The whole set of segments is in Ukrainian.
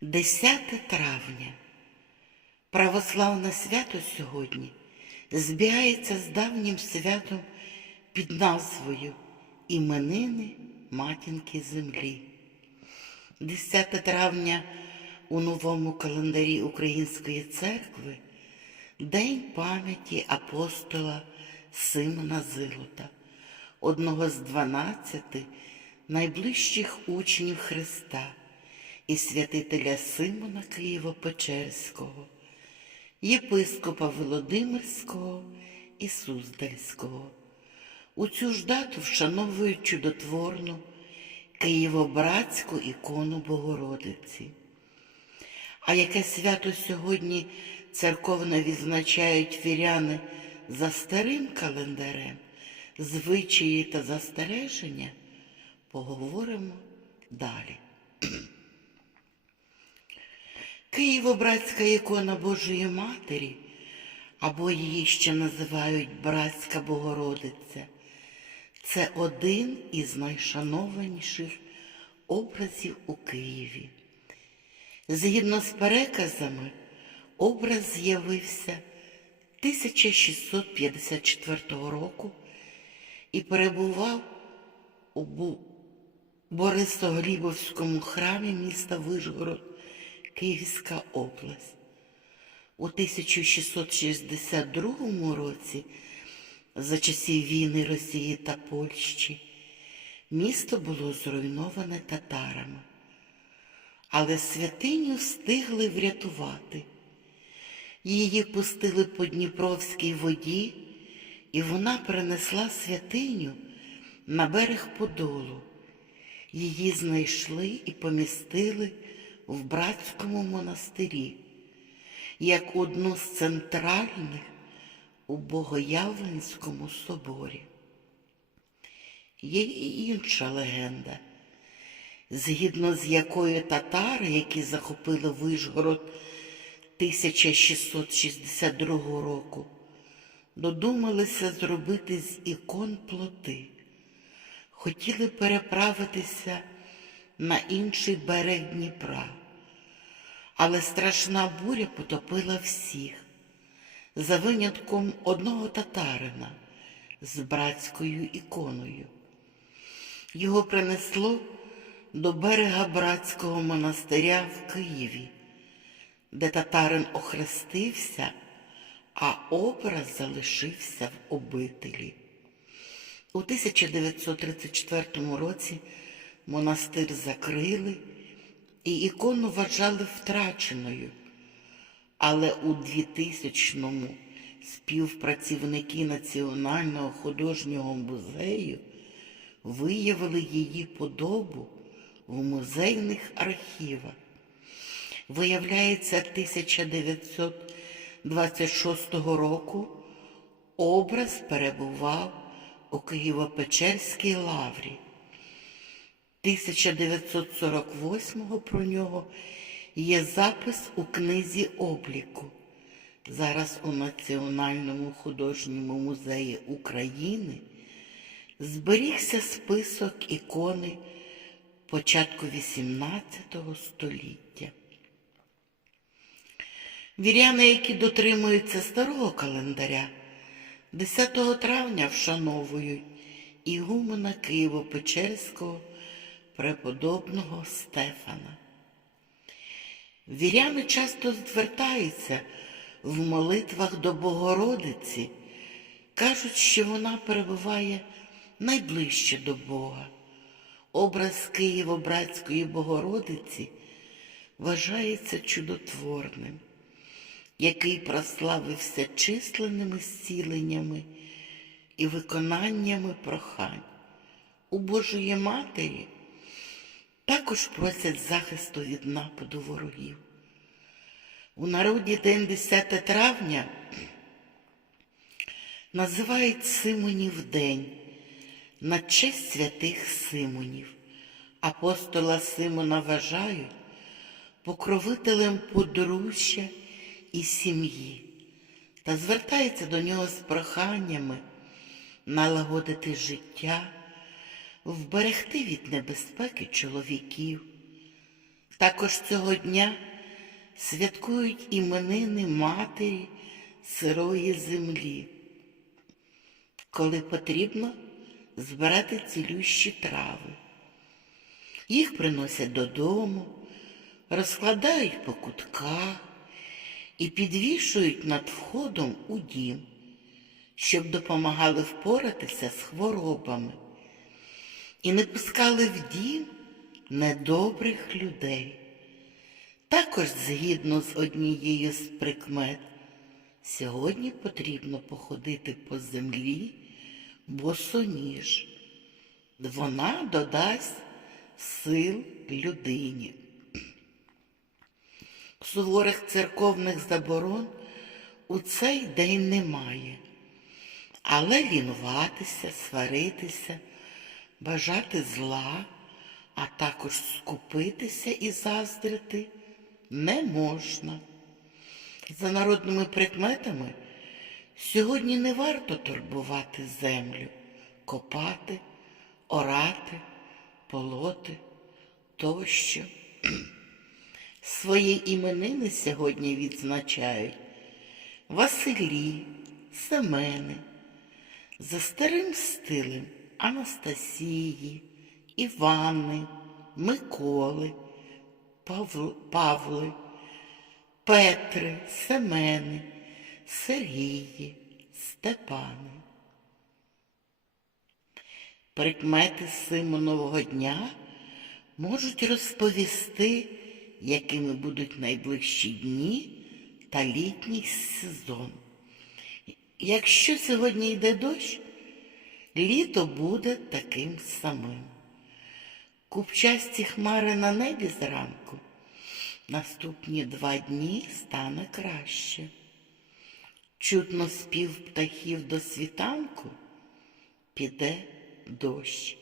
10 травня. Православне свято сьогодні збігається з давнім святом під назвою Іменини Матінки Землі. 10 травня у новому календарі Української церкви День пам'яті апостола Симона Зилота, одного з дванадцяти найближчих учнів Христа і святителя Симона Києво-Печерського, єпископа Володимирського і Суздальського. У цю ж дату вшановують чудотворну Києво-братську ікону Богородиці. А яке свято сьогодні церковно відзначають віряни за старим календарем, звичаї та застереження, поговоримо далі. Києво-братська ікона Божої Матері, або її ще називають Братська Богородиця, це один із найшанованіших образів у Києві. Згідно з переказами, образ з'явився 1654 року і перебував у Борисоглібовському храмі міста Вишгород, Київська область. У 1662 році, за часів війни Росії та Польщі, місто було зруйноване татарами але святиню встигли врятувати. Її пустили по Дніпровській воді, і вона перенесла святиню на берег Подолу. Її знайшли і помістили в братському монастирі, як одну з центральних у Богоявленському соборі. Є і інша легенда згідно з якою татари, які захопили Вишгород 1662 року, додумалися зробити з ікон плоти, хотіли переправитися на інший берег Дніпра, але страшна буря потопила всіх, за винятком одного татарина з братською іконою. Його принесло до берега братського монастиря в Києві, де татарин охрестився, а образ залишився в обителі. У 1934 році монастир закрили і ікону вважали втраченою, але у 2000-му співпрацівники Національного художнього музею виявили її подобу в музейних архівах. Виявляється, 1926 року образ перебував у Києво-Печерській лаврі. 1948 про нього є запис у книзі обліку. Зараз у Національному художньому музеї України зберігся список ікони початку XVIII століття. Віряни, які дотримуються старого календаря, 10 травня вшановують ігумена Києво-Печерського преподобного Стефана. Віряни часто звертаються в молитвах до Богородиці, кажуть, що вона перебуває найближче до Бога. Образ Києво-Братської Богородиці вважається чудотворним, який прославився численними зціленнями і виконаннями прохань. У Божої Матері також просять захисту від нападу ворогів. У народі день 10 травня називають Симонів день на честь святих Симонів. Апостола Симона вважають покровителем подружжя і сім'ї та звертаються до нього з проханнями налагодити життя, вберегти від небезпеки чоловіків, Також цього дня святкують іменини матері сирої землі, коли потрібно збирати цілющі трави. Їх приносять додому, розкладають по кутках і підвішують над входом у дім, щоб допомагали впоратися з хворобами і не пускали в дім недобрих людей. Також, згідно з однією з прикмет, сьогодні потрібно походити по землі босоніж. Вона додасть сил людині. Суворих церковних заборон у цей день немає, але лінуватися, сваритися, бажати зла, а також скупитися і заздрити не можна. За народними прикметами сьогодні не варто турбувати землю, копати, орати, полоти тощо. Свої іменини сьогодні відзначають Василі, Семени, за старим стилем Анастасії, Івани, Миколи, Павл, Павли, Петри, Семени, Сергії, Степани. Прикмети Симонового дня можуть розповісти, якими будуть найближчі дні та літній сезон. Якщо сьогодні йде дощ, літо буде таким самим. Купчасті хмари на небі зранку, наступні два дні стане краще. Чутно спів птахів до світанку, піде дощ.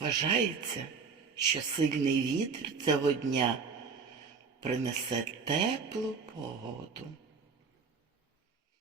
Вважається, що сильний вітер цього дня принесе теплу погоду.